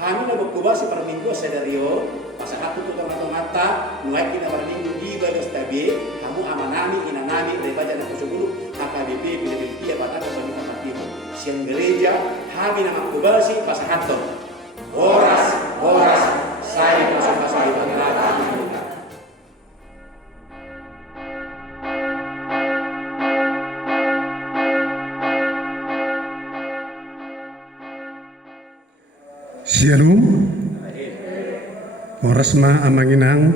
Hami na magkubasi para minggu sa dario, pasakatu ko mata-mata, nuay kita para minggu di bagas tabi, hamu amanami, inanami, daripada na kusubulu, HKBP, Pilipilipia, Batata, Sabi Kapatimu. Siang gereja, hami na magkubasi, pasakatu. Horas, saya masuk pasal ibadah. Shalom, oras ma amanginang,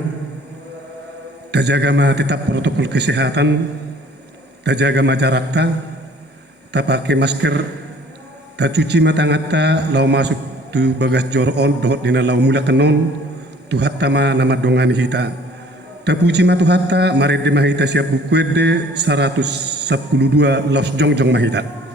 dajaga ma tetap protokol kesehatan, dajaga ma jarak ta pakai masker, ta cuci mata ngata, lau masuk tu bagas jor on dohot dina lau mula kenon, tu hatta ma nama dongan hita, ta puji ma tu hatta maret de mahita siap bukuede 112 laus jongjong mahita.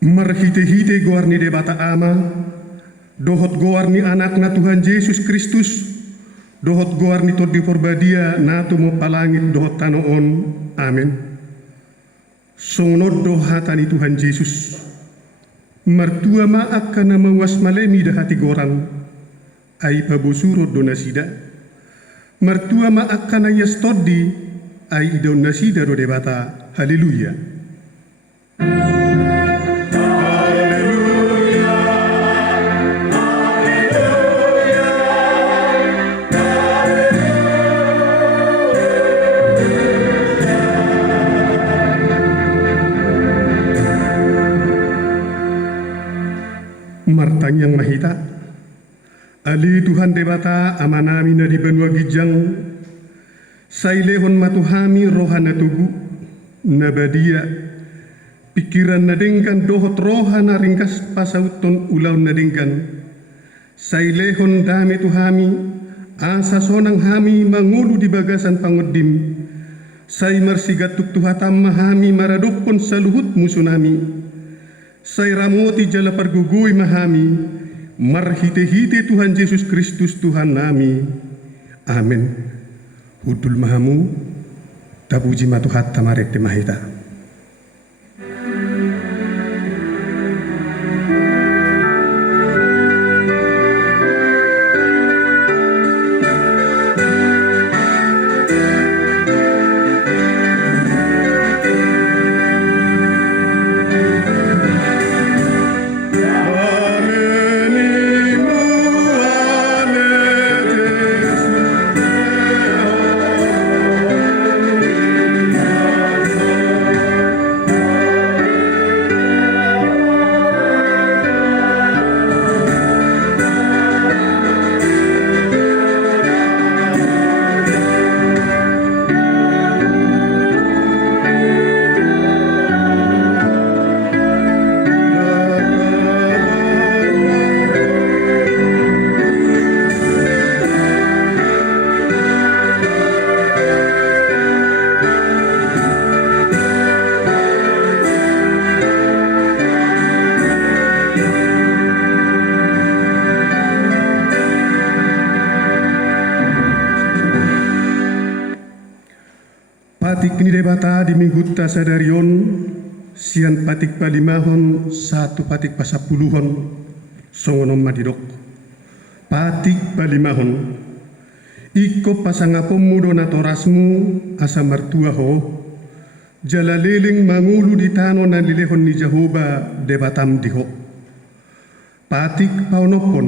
Marhite-hite goarni debata ama, dohot goarni anakna Tuhan Yesus Kristus, dohot goarni todi porbadia natu mo palangit dohot tanoon, amin. Songnod dohatani Tuhan Yesus, martua ma akan mawas malemi dah hati gorang, ai pabosuro donasida, martua ma akan ayas todi, ai donasida do debata, haleluya. Martang yang mahita, ali Tuhan debata amanami na di benua gijang, sailehon matuhami rohana tugu, nabadia, pikiran nadengkan dohot rohana ringkas pasauton ulau nadengkan, sailehon dame tuhami, asa sonang hami mangulu di bagasan pangodim, sai marsigatuk tuhatam mahami maradopon saluhut musunami, sai ramoti jala pergugui mahami, marhite-hite Tuhan Yesus Kristus Tuhan nami. Amin. Hudul mahamu, tabuji matuhat tamaret de mahita. Patik ni debata di minggu tasadarion sian patik palimahon satu patik pasapuluhon songonom madidok. Patik palimahon iko pasangapomu donatorasmu asa mertua ho jala leling mangulu di tano na lilehon ni Jehoba debatam diho. Patik paunopon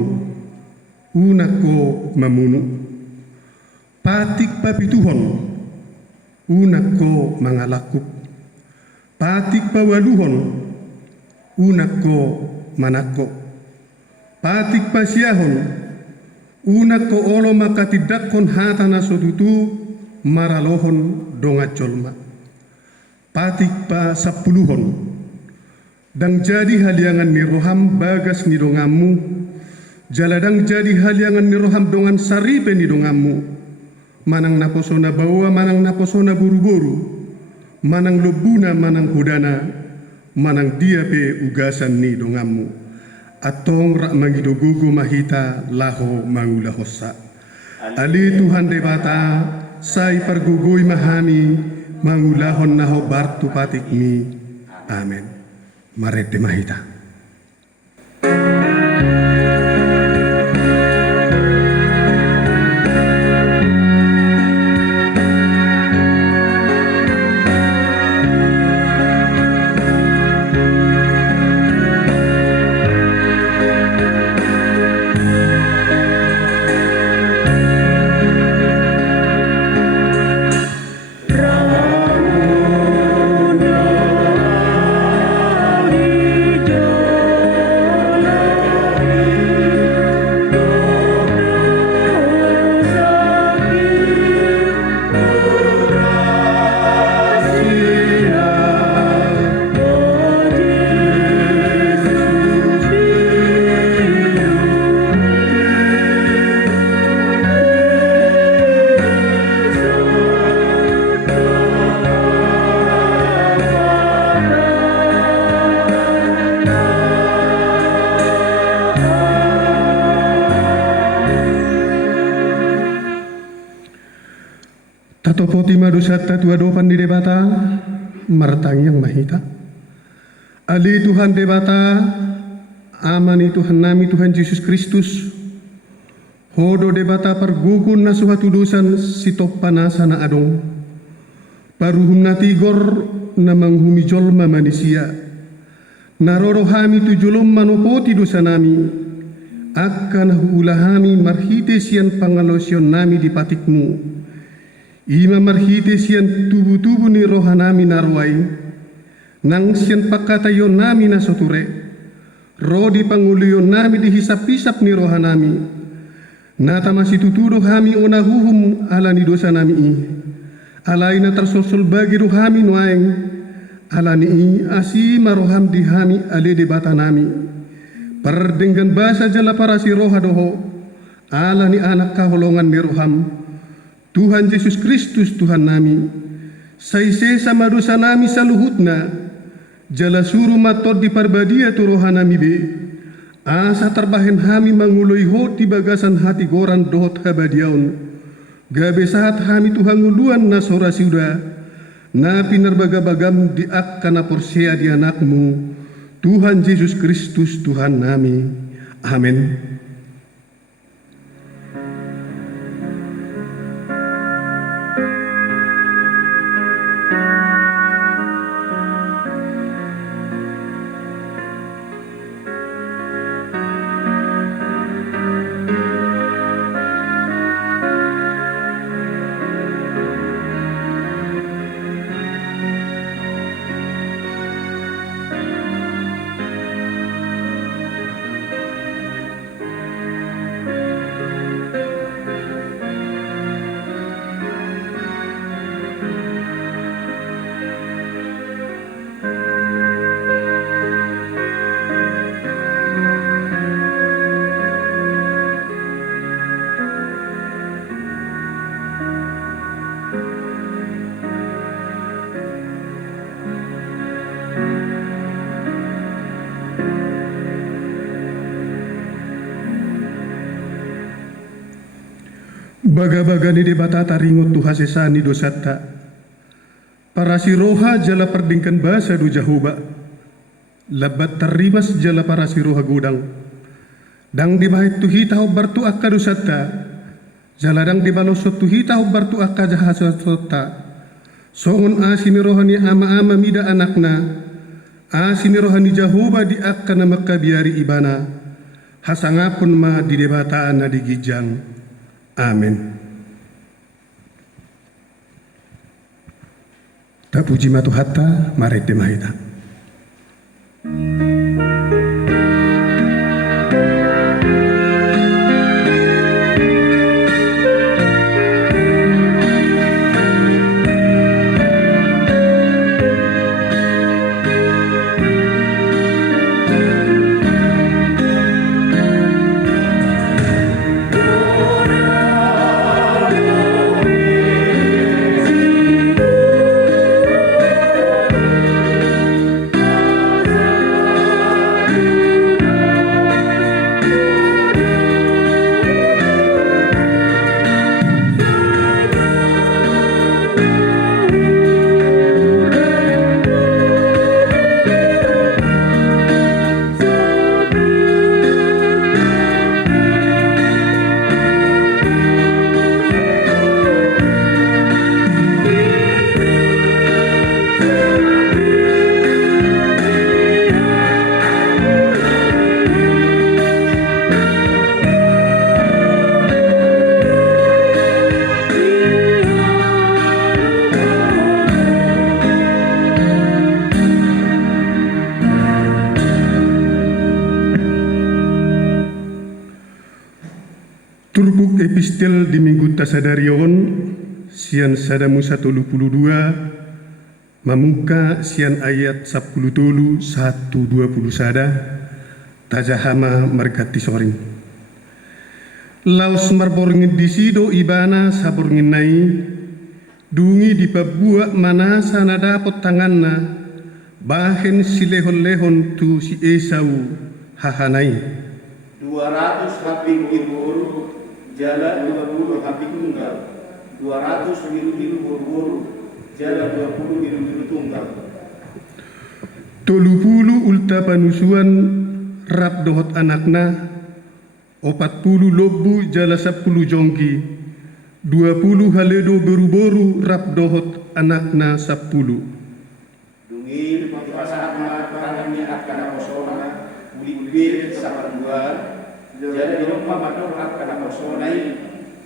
unako mamunu. Patik papituhon unako mangalakuk. Patik pawaluhon unako manako. Patik pasiahon unako olo makatidakon hatana sotutu maralohon donga colma. Patik pa sapuluhon dang jadi haliangan ni roham bagas ni dongamu jaladang jadi haliangan ni roham dongan saripe ni dongamu manang naposona bawa manang naposona buru-buru manang lobuna manang hudana manang dia pe ugasan ni dongamu atong rak mangidogugo mahita laho mangulahosa ali Tuhan debata sai pergugui mahami mangulahon naho bartu patik mi amen marete mahita. Tatopoti madusata tuadopan di debata martang yang mahita. Ali Tuhan debata amani Tuhan nami Tuhan Yesus Kristus. Hodo debata pergugun na suatu dosan sitop panasa na adong. Paruhun na tigor na manghumi jolma manusia. Naroro hami tu jolom manopoti dosa nami. Akan hulahami marhite sian pangalosyon nami di patikmu. Ima marhite sian tubuh-tubuh ni rohanami narwai nang sian pakatayon nami na soture rodi panguliyon nami dihisap-hisap ni rohanami nata masih tutudo hami onahuhum ala ni dosa nami alai na tarsosol bagi rohami nuaeng ala ni asima roham di hami ale debata nami perdenggan basa jala para si roha doho ala ni anak kaholongan ni roham Tuhan Yesus Kristus Tuhan nami, saise sama dosa nami saluhutna, jala suruh matot di parbadia tu roha nami be, asa terbahen hami manguloi hot di bagasan hati goran dohot habadiaun, gabe saat hami Tuhan nguluan na sora siuda, na pinarbagabagam di akkana porsea di anakmu, Tuhan Yesus Kristus Tuhan nami, amin. Baga-baga ni debata taringot tu hasesani dosata. Para siroha jala perdingkan bahasa du jahuba. Labat terimas jala para siroha gudang. Dang di bahit tu hitau bartu akka dusata. Jala dang di balosot tu hitau bartu akka jahasota. Songon asini rohani ama-ama mida anakna. Asini rohani jahuba di akka na makabiari ibana. Hasangapun ma di debataan na digijang. Amin. Tak puji matu hatta maret de mahita. Turbuk epistel di minggu tasadarion sian sadamu 122 mamuka sian ayat 10 120 sada tajahama margati soring laus marborngin disido ibana saborngin nai dungi di pabua mana sana dapot tanganna bahen si lehon-lehon tu si Esau hahanai 200 habing ibu jala 20 habing tunggal 200 biru-biru buru-buru jala 20 biru-biru tunggal 30 ulta panusuan rap dohot anakna 40 lobu jala 10 jongki 20 haledo beru-boru rap dohot anakna 10 dungi pasahat makanannya akan akosona ulibir saparduan jala di rumah mador akan akosonai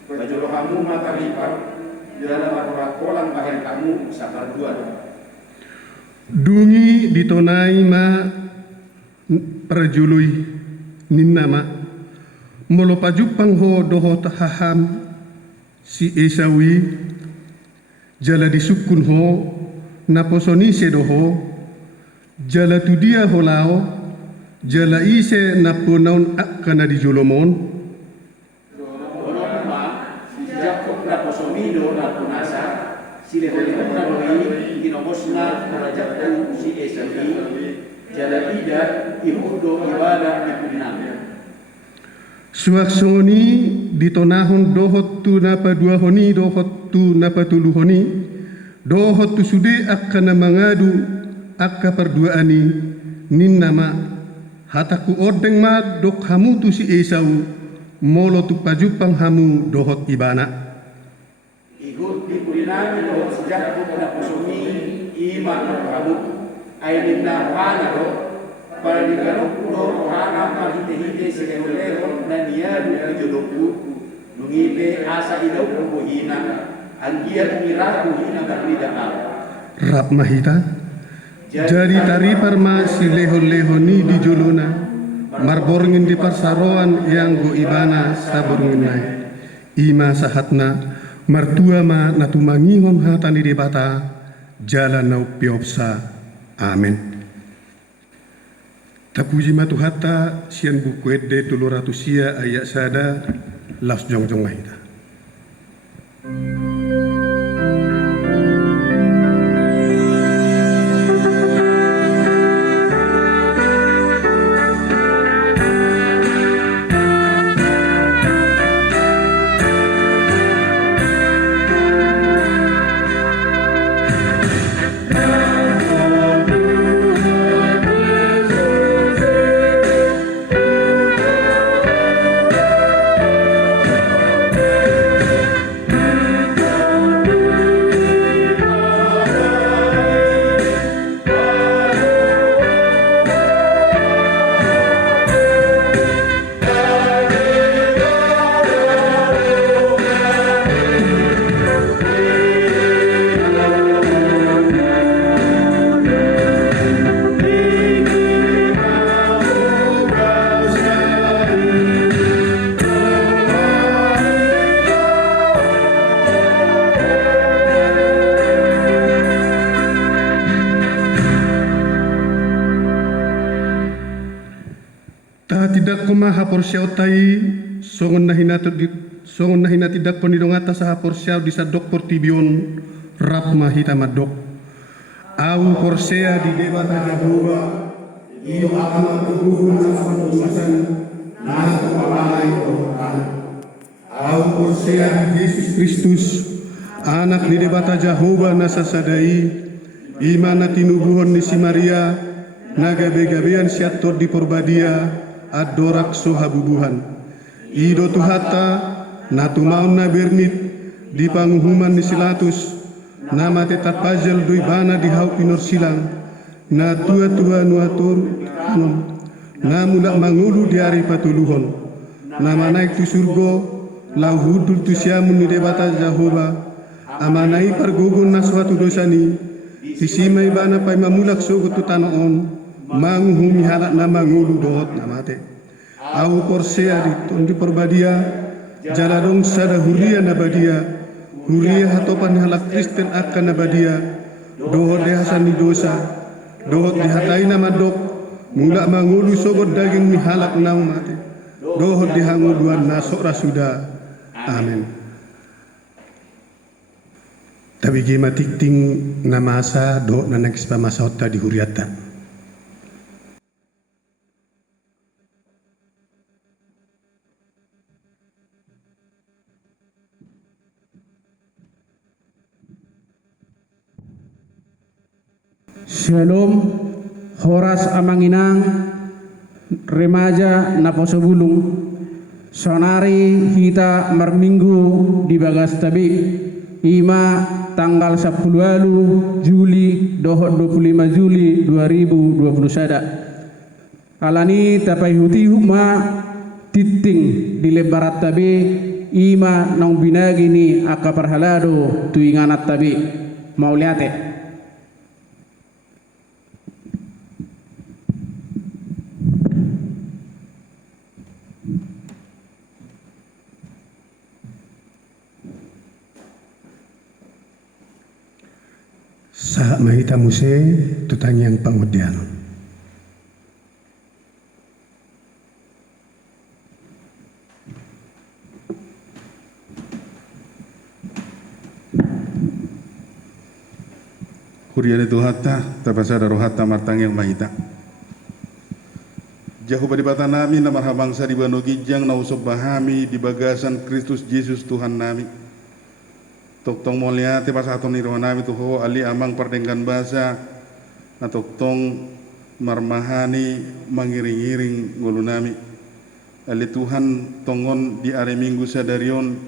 bajolo kamu mata lipat jala mador kolang bahen kamu saparduan dungi ditonai ma prajului ninnama molo pajupang ho dohot haham si Esawi jala disukun ho naposoni sedoho jala tudia holao jala ise naponaun akkana di jolomon si Jakob naposomido naponasa si leholehon nanoi ginomosna rajaku si Esawi jala ida ihudo ibadah ikunam suaksoni ditonahon dohot tu napa dua honi dohot tu napa tulu honi dohot tu sude akkana mangadu akka perduaani ninnama hataku ordeng ma dok hamu tu si Esau molo tu pajupang hamu dohot ibana ikut dipurinami dohot si Jakob naposomi ima kamu ay na hana do para digarok do hana mahite-hite si leholehon na niya di jodoku nungipe asa ilaw kubuhina ang giya umira kuhina garlida rap mahita jadi tari parma si lehon-lehoni di jolona marborngin di parsaroan yang go ibana saborngin nai ima sahatna martua ma natumangihon hatani debata jalan nau piopsa amin tapuji matu hatta sian buku edde 200 ayat sada las jongjong mahita tidak koma hapor siau tai songon nahina tidak ponidong atas hapor siau di sadok portibion rapma hitamadok au korsea di debata Jehovah iyo akan tubuhun sama urusan nah kepalai Tuhan au korsea di Yesus Kristus anak di debata Jehovah nasasadai imana tinubuhon ni si Maria nagabe-gabean siator di porbadia adorak sohabubuhan ido tuhata natumaun na bernit di panguhuman ni silatus nama tetap pajal dui bana di hau pinor silang na tua nuatur na mulak mangulu di hari patuluhon nama naik tu surgo lau hudul tu siamun ni debata Jehovah amanai pargogon na suatu dosani isimai bana pai mamulak sogo tu tanoon manghumi halak na mangulu dohot namate au korsea di tondi porbadia jaladong sada huria nabadia huria hatopan halak Kristen akan nabadia dohot de hasan di dosa dohot di hatai nama dok mulak mangulu sogot daging mi halak na mate dohot di hanguluan na sora sudah amin. Tapi gima tikting na masa do na nagispa masa hotta di huriata. Shalom, Horas Amanginang, remaja Naposobulung, sonari hita marminggu di Bagas Tabi, ima tanggal 10 Juli dohot 25 Juli 2021. Alani tapai huti hukma titing di lebarat tabi ima nong binagi ni akaparhalado tuinganat tabi mauliate. Sa mahita muse tutang yang pangudyan. Huriane tuhata tapasada rohata martang yang mahita. Jauh pada bata nami na marhabangsa di bano gijang na usop bahami di bagasan Kristus Yesus Tuhan nami. Toktong mulia te pasaton ni roh nami tuho ali amang pardenggan basa na toktong marmahani mangiring-iring ngulu nami. Ali Tuhan tongon di are minggu sadarion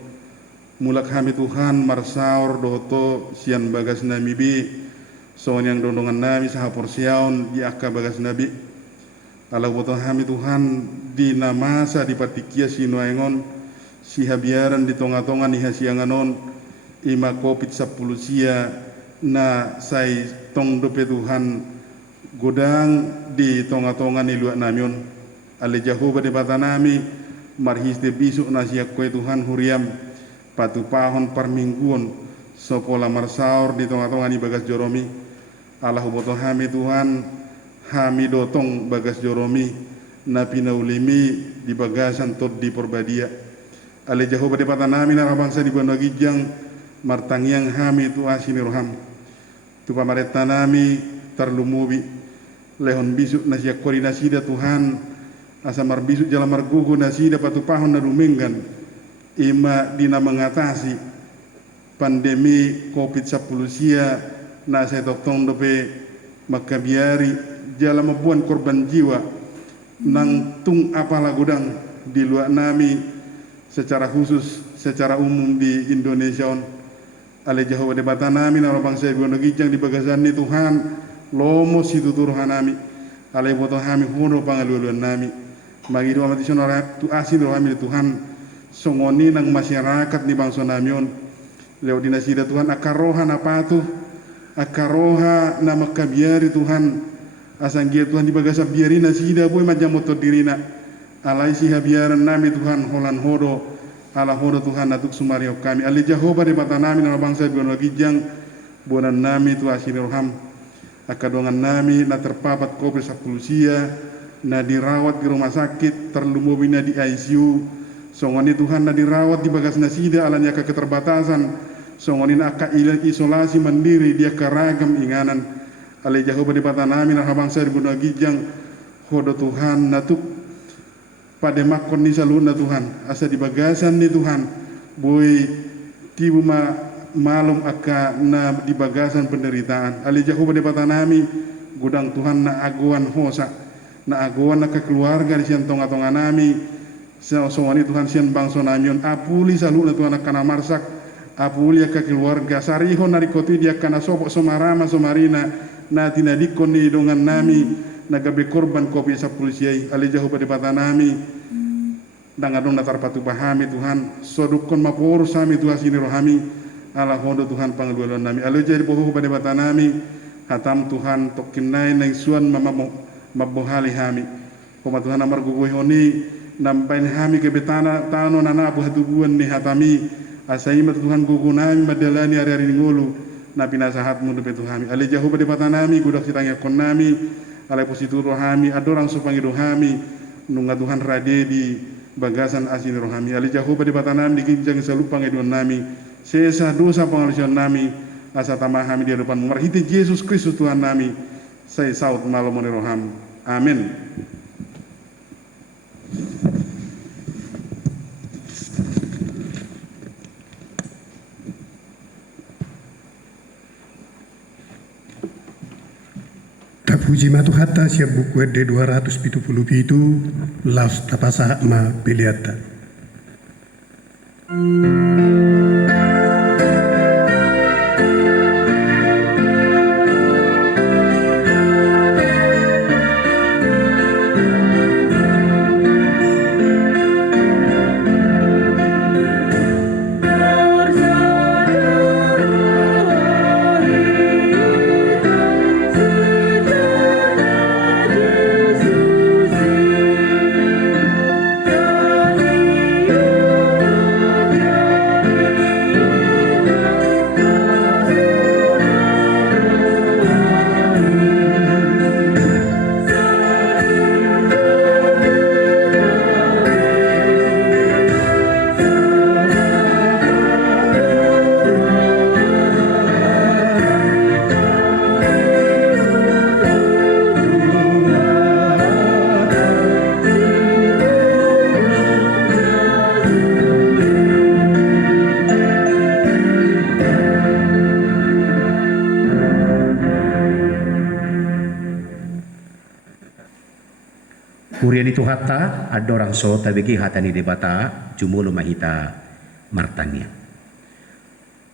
mulak hami Tuhan marsaur dohoto sian bagas nami bi soan yang dondongan nami sahapor siaon di akka bagas nabi. Alau boto hami Tuhan di namasa di patikia sinuaengon si habiaran di tonga-tonga ni hasianganon ima kopit 10 sia na sai tong dope Tuhan godang di tonga-tonga ni luak namion ale Jehovah de batanami marhis de bisuk na sia kue Tuhan huriam patu pahon parmingguon sopola marsaur di tonga-tonga ni bagas joromi Allah boto hami Tuhan hami dotong bagas joromi na pinaulimi di bagasan tot di porbadia ale Jehovah de batanami na rabangsa di bano gijang martangiang hami tu asini roham tu pamareta nami tarlumubi lehon bisuk nasiak kori nasida Tuhan asa mar bisuk jalan margugu nasida patu pahon na rumenggan ima dina mengatasi pandemi COVID-19 sia na saya toktong dope makabiari jalan membuat korban jiwa nang tung apalah gudang di luar nami secara khusus secara umum di Indonesia on ale Jehovah de batanami na bangsa ibu gijang di bagasan ni Tuhan lomo situ turuhan nami ale boto hami hono pangaluan nami magi do amati sonora tu asin do hami Tuhan songoni nang masyarakat ni bangsa namion lewat dinasida Tuhan akaroha na patuh akaroha na makabiari Tuhan asanggia Tuhan di bagasa biari nasida boy majam motor dirina alai si habiaran nami Tuhan holan hodo ala hodo Tuhan natuk sumario kami ali Jehovah de batanami na bangsa bion gijang bonan nami tu asini roham akadongan nami na terpapat COVID-19 sia na dirawat di rumah sakit, terlumubina di ICU, songoni Tuhan na dirawat di bagas nasida alanya ke keterbatasan, songoni na aka isolasi mandiri dia keragam inganan, alai jauh pada patanami na habangsa di Gunung Gijang, hodo Tuhan na tuk pada makon ni saluna Tuhan, asa di bagasan ni Tuhan, boy tibu malum aka na di bagasan penderitaan, alai jauh pada patanami gudang Tuhan na aguan hosa, na aguan na keluarga di sian tonga-tonga nami, sewani Tuhan sian bangso namion, apuli saluna Tuhan akana marsak, apuli aka keluarga, sarihon na rikoti dia kana sobok somarama somarina, na tinadikon ni dongan nami, nagabe korban kopi sa polisiai, alai jauh pada patanami, dangadong natar patu pahami Tuhan, sodukon mapor sami Tuhan sini rohami, ala hondo Tuhan pangluan nami, alai jadi boho pada patanami, hatam Tuhan tokinai nang suan mabohali hami, koma Tuhan amar gugoy honi nampain hami ke betana tano nana abu hatubuan ni hatami, asaima Tuhan gugunami madalani ari-ari ngulu, na pinasahat mundu pe Tuhan, alai jauh pada patanami gudak sitangya konami, alai positur rohami adorang supangi rohami, nunga Tuhan rade di bagasan asin rohami, alai jauh pada patanami dikijang salupang edon nami, sesa dosa pengalusian nami, asa tamah kami di hadapan marhiti Yesus Kristus Tuhan nami, saya saut malam roham, amin. Tapuji matu hatta siap buku ede 277 laus tapasa ma piliata. Kurian itu hatta ada orang so tabegi hatani debata jumulu mahita martania.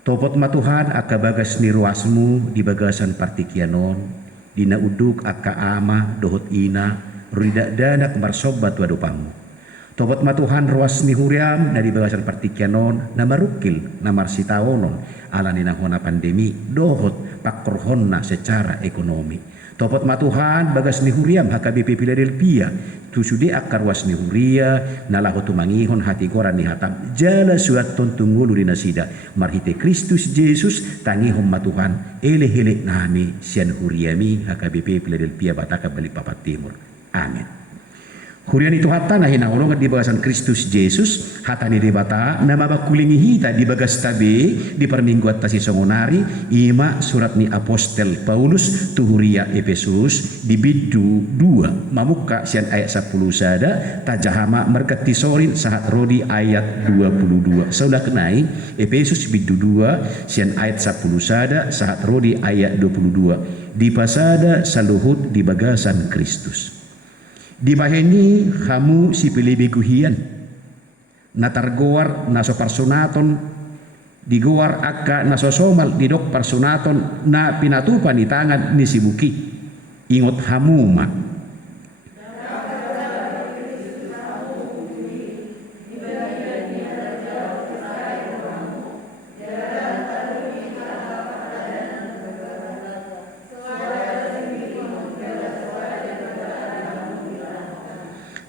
Topot matuhan aka bagas ni ruasmu di bagasan partikianon, dina uduk aka ama dohot ina rida danak marsobat wadupamu. Topot matuhan ruas ni huriam na di bagasan partikianon na marukil na marsitaonon ala ninahona pandemi dohot pakorhonna secara ekonomi. Topot matuhan bagas ni huriam HKBP Philadelphia tu sude akar was ni huria nalahu tumangihon hati koran ni hatam jala suat tontungulu di nasida marhite Kristus Yesus tangihon matuhan ele-hele nami sian huriami HKBP Philadelphia Bataka Balikpapan Timur. Amin. Hurian itu hatta na hinaulong di bagasan Kristus Yesus hatta ni debata nama bakulingi hita di bagas tabe di permingguan tasi songonari ima surat ni apostel Paulus tuhuria Efesus di bidu 2 mamuka sian ayat 10 sada tajahama merkati sorin sahat rodi ayat 22 saulah kenai Efesus bidu 2 sian ayat 10 sada sahat rodi ayat 22 di pasada saluhut di bagasan Kristus. Di baheni kamu si pilibi guhian natargoar naso parsunaton digoar akka naso somal didok parsunaton na pinatupan di tangan ni sibuki ingot hamuma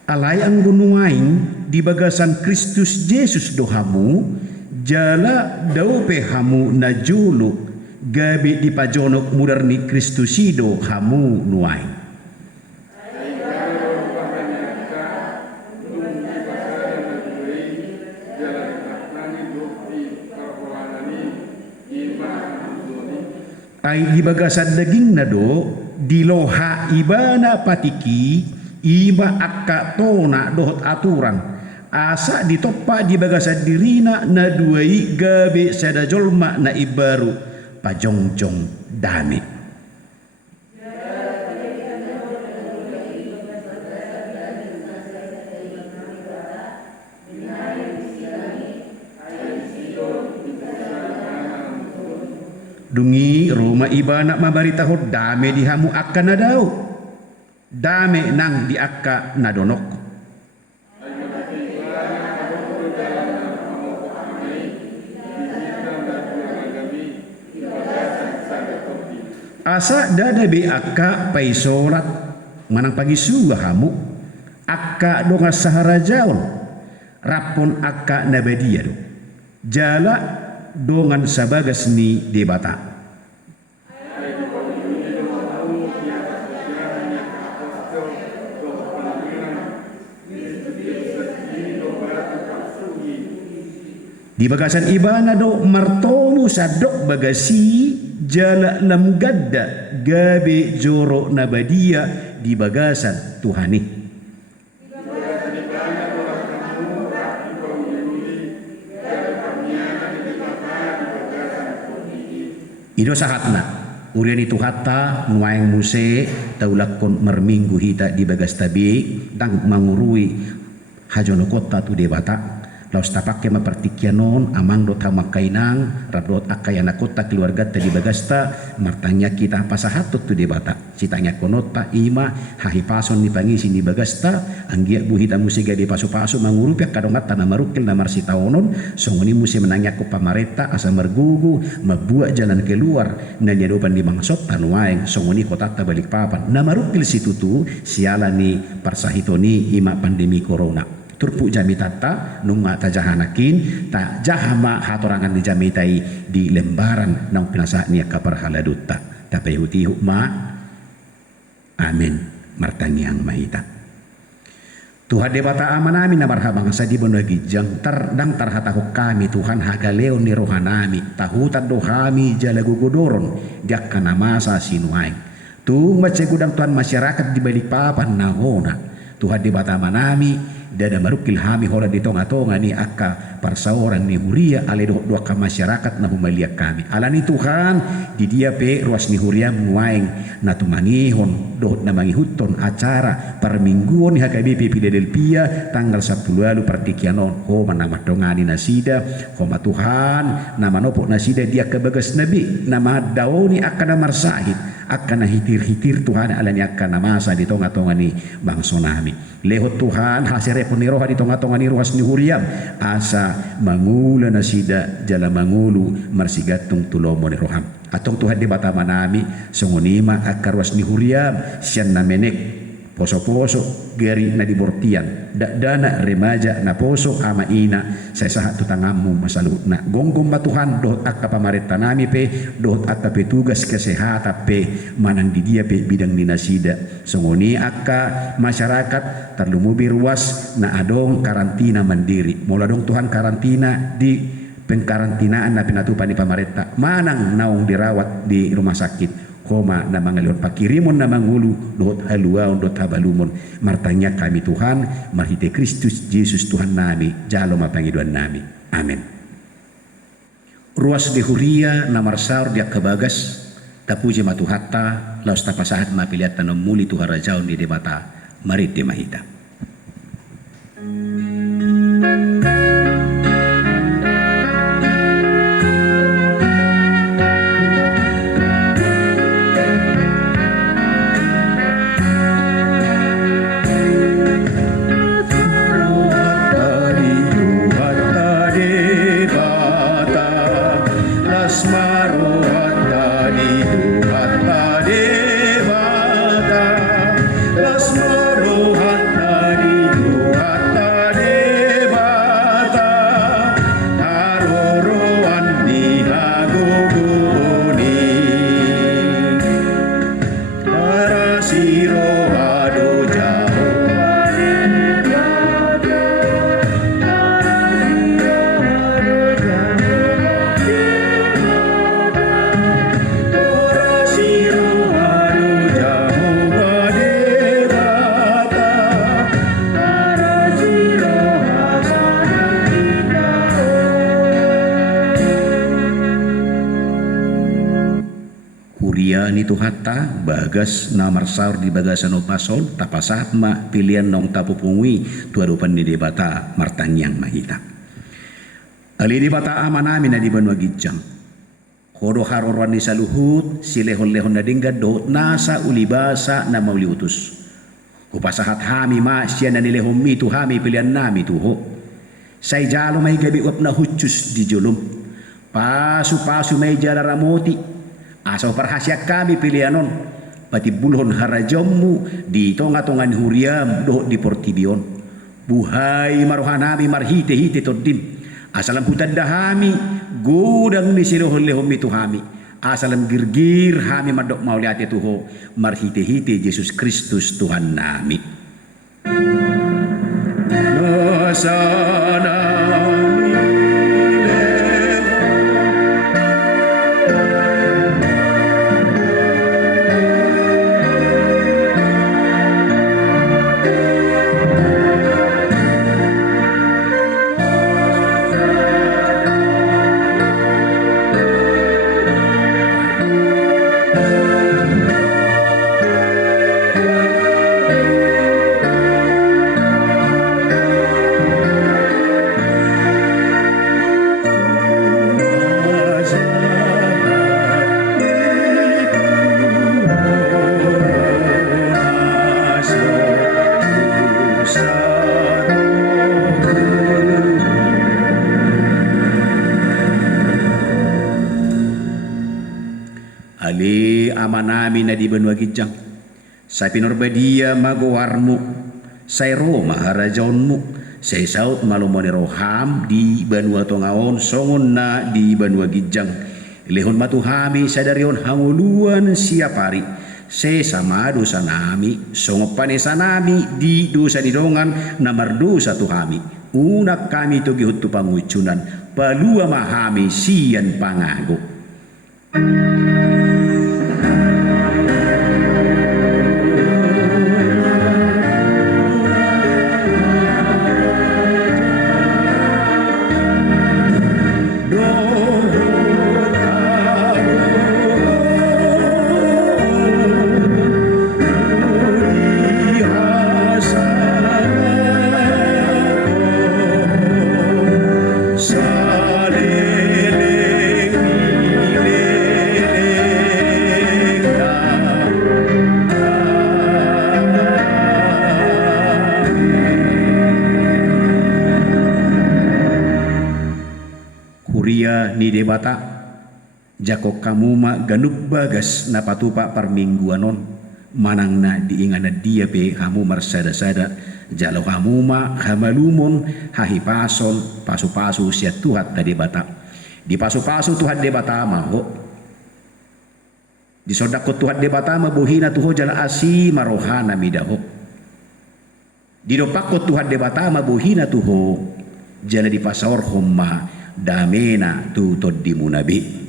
alai ang gunuain di bagasan Kristus Yesus dohamu jala daupe hamu najulu gabi di pajonok mudarni Kristusido hamu nuain Ai di bagasan daging na do diloha ibana patiki iba akka tona dohot aturan asa ditoppa di bagasan dirina na duai gabe sada jolma na ibaru pajongjong dami. Dungi rumah ibana mabarita ho dame dihamu akka na daw. Dame nang di akka nadonok. Asa dada be akka pay solat manang pagi suah hamu akka donga sahara jaul rapon akka nabadia do. Jala dongan sabagas ni debata. Di bagasan ibana do martomu sadok bagasi jala lam gadda gabe joro nabadia di bagasan Tuhani. Ido sahatna urian itu hatta nuaeng muse taulakon merminggu hita di bagas tabi dang mangurui hajono kota tu debata laus tapake mapertikianon amang dot hamakainang radot akayana kota keluarga tadi bagasta martanya kita pasahatot tu debata citanya konota ima hahipason ni pangisi ni bagasta anggia buhita musiga di pasu-pasu mangurupi kadongat tanah marukil namar sitaonon songoni musi menangnya ko pamareta asa mergugu mabuat jalan keluar na nyadopan di mangsot tanuaeng songoni kota balik papan namarukil situ tu siala ni parsahitoni ima pandemi corona turpu jami tata nunga tajahanakin ta jahama hatorangan di jamitai di lembaran nang pinasa nia kaparhala dutta tapi huti hukma amin martangiang mahita Tuhan debata amanami na marhabang sa di bonagi jang tardang tarhataho kami Tuhan hagaleo ni rohanami tahutan dohami jalagugodoron diak kanamasa sinuaing tung macegudang Tuhan masyarakat di balik papan nahona Tuhan debata amanami dada marukil hami hola di tonga-tonga ni akka parsaoran ni huria ale doa ka masyarakat na humalia kami alani Tuhan di dia pe ruas ni huria muaing na tumangihon dohot na mangihuton acara permingguon ni HKBP Philadelphia tanggal 10 lalu partikianon ho manama dongani nasida homa Tuhan nama nopo nasida dia kebagas nabi nama daoni akan namarsahid akan hitir-hitir Tuhan alani akan namasa di tonga-tonga ni bangso nami lehot Tuhan hasil repon ni roha di tonga-tonga ni ruas ni huriam asa mangula nasida jala mangulu marsigatung tulomo ni roham atong Tuhan di bata manami songonima akar ruas ni huriam sian namenek poso-poso geri na dibortian dana remaja na poso ama ina sa sahat tutangamu masalut na gonggong matuhan dohot akka pamarenta nami pe dohot akka petugas kesehatan pe manang di dia pe bidang ninasida songoni akka masyarakat terlumubi ruas na adong karantina mandiri mula dong Tuhan karantina di pengkarantinaan na pinatupan ni pamarenta manang naong dirawat di rumah sakit koma na mga leon pakirimon na mangulu dohot haluaon dohot habalumon martanya kami Tuhan marhite Kristus Yesus Tuhan nami jalo mapangiduan nami amin ruas de huria na marsaur dia kebagas tapuji matuhatta laus tapasahat mapiliat tanam muli Tuhan rajaon di debata marit de mahita Huria ni Tuhata bagas na marsar di bagasan o pasol tapasat ma pilihan nong tapupungwi tuadupan ni debata martanyang mahita. Ali di bata amanami na di banwa gijang. Kodo haroran ni saluhut silehon-lehon na dinggad do nasa ulibasa na mauliutus. Kupasahat hami ma siya na nilehom mi tu hami pilihan nami tuho. Say jalo may gabi up na hutsus di julum. Pasu-pasu may jararamoti. Asaw parhasya kami pilihanon pati bulhon harajommu di tonga-tongan huriam do di portibion buhay marohanami marhite-hite toddin asalam hutan dahami gudang ni silohon-lehom itu hami asalam girgir hami madok mauliate tuho marhite-hite Yesus Kristus Tuhan nami Ali amanami na di banwa gijang sa pinorbadia magowarmu say Roma harajaonmu say saut malumoni roham di banwa tongaon songon na di banwa gijang lehon matuhami sadarion hanguluan siapari say sama dosa nami songopane sanami di dosa didongan namardosa tuhami unak kami to gihut tu pangucunan palua mahami sian pangago. Ni debata jako kamuma ganup bagas na patupa parmingguanon manang na diingana dia pe hamu marsada-sada jalo hamuma hamalumon hahipason pasu-pasu sia tuhat na debata di pasu-pasu tuhat debata maho di sodako tuhat debata mabuhina tuho jala asi marohana midaho di dopako tuhat debata mabuhina tuho jala di pasor homma damena tutod di munabi.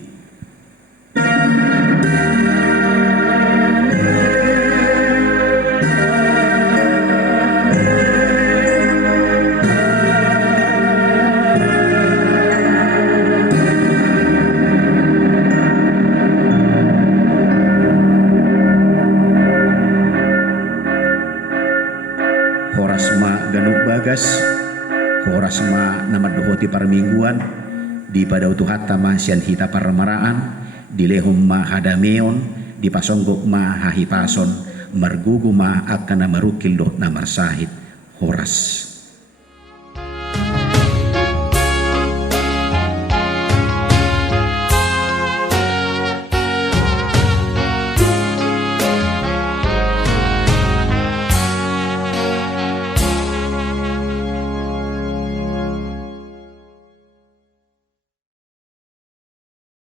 Horasma ganug bagas Horasma namaduhoti parmingguan di pada utuhat tama sian hita paramaraan di lehum ma hadameon di pasonggok ma hahipason margugu ma akan marukil do na marsahit Horas.